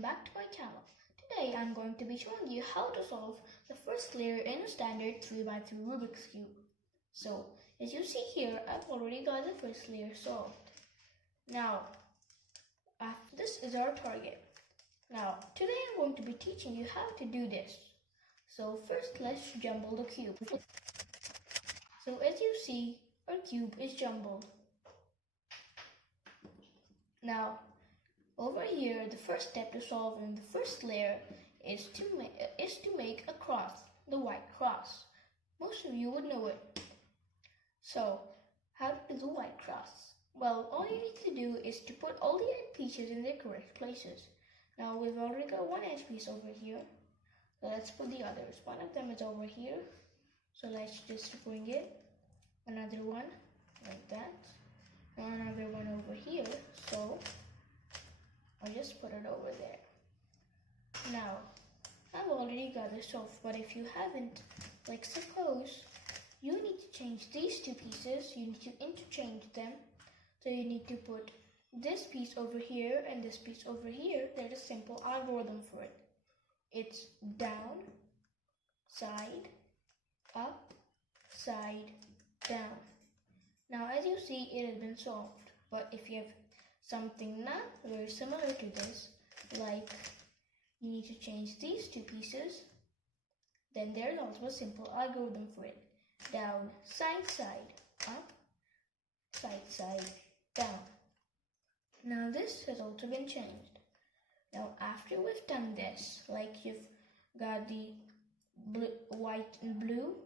welcome back to my channel. Today I'm going to be showing you how to solve the first layer in a standard 3x3 Rubik's Cube. So, as you see here, I've already got the first layer solved. Now, after this is our target. Now, today I'm going to be teaching you how to do this. So first let's jumble the cube. So as you see, our cube is jumbled. Now, over here, the first step to solving the first layer is to make a cross, the white cross. Most of you would know it. So, how to do the white cross? Well, all you need to do is to put all the edge pieces in their correct places. Now, we've already got one edge piece over here. So let's put the others. One of them is over here. So let's just bring it. Another one, like that. And another one over here. So I'll just put it over there. Now, I've already got this off, but if you haven't, like suppose you need to change these two pieces, you need to interchange them. So you need to put this piece over here and this piece over here. There's a simple algorithm for it. It's down, side, up, side, down. Now as you see, it has been solved. But if you have something not very similar to this, like you need to change these two pieces, then there's also a simple algorithm for it. Down, side, side, up, side, side, down. Now this has also been changed. Now after we've done this, like you've got the white and blue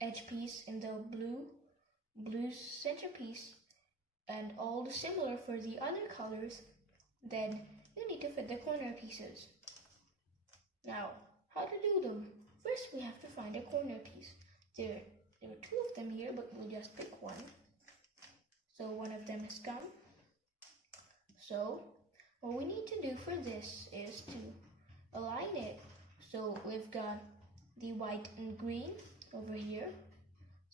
edge piece in the blue centerpiece and all the similar for the other colors, then you need to fit the corner pieces. Now, how to do them? First we have to find a corner piece. There are two of them here, but we'll just pick one. So one of them is gone. So what we need to do for this is to align it. So we've got the white and green over here.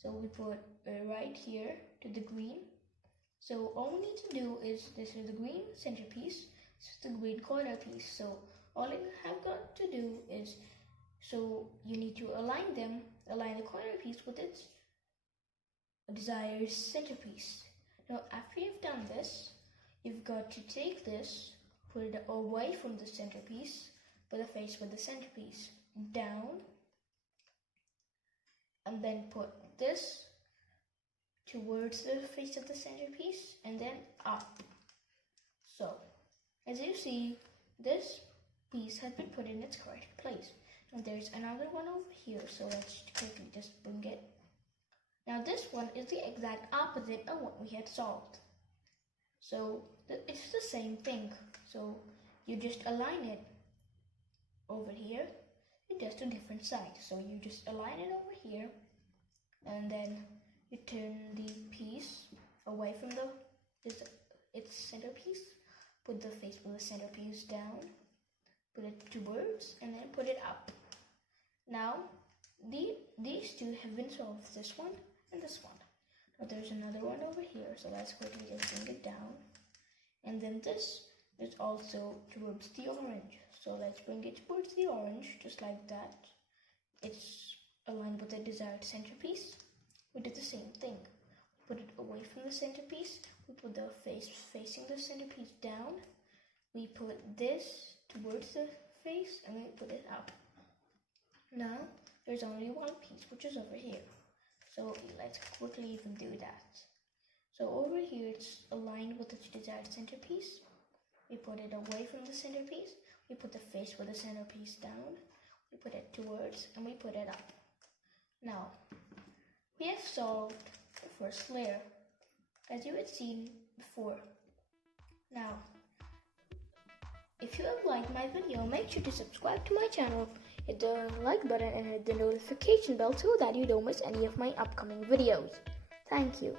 So we put right here to the green. So all we need to do is, this is the green centerpiece, this is the green corner piece. So all you have got to do is, so you need to align the corner piece with its desired centerpiece. Now after you've done this, you've got to take this, put it away from the centerpiece, put the face with the centerpiece down, and then put this towards the face of the centerpiece, and then up. So, as you see, this piece has been put in its correct place. And there's another one over here, so let's quickly just bring it. Now this one is the exact opposite of what we had solved. So it's the same thing. So you just align it over here and just a different side. So you just align it over here and then you turn the piece away from its centerpiece, put the face with the centerpiece down, put it towards, and then put it up. Now these two have been solved, this one and this one. Now there's another one over here, so let's quickly just bring it down. And then this is also towards the orange. So let's bring it towards the orange, just like that. It's aligned with the desired centerpiece. We did the same thing. We put it away from the centerpiece. We put the face facing the centerpiece down. We put this towards the face and we put it up. Now there's only one piece, which is over here. So let's quickly even do that. So over here it's aligned with its desired centerpiece. We put it away from the centerpiece. We put the face with the centerpiece down. We put it towards and we put it up. Now, we have solved the first layer, as you had seen before. Now, if you have liked my video, make sure to subscribe to my channel, hit the like button and hit the notification bell so that you don't miss any of my upcoming videos. Thank you.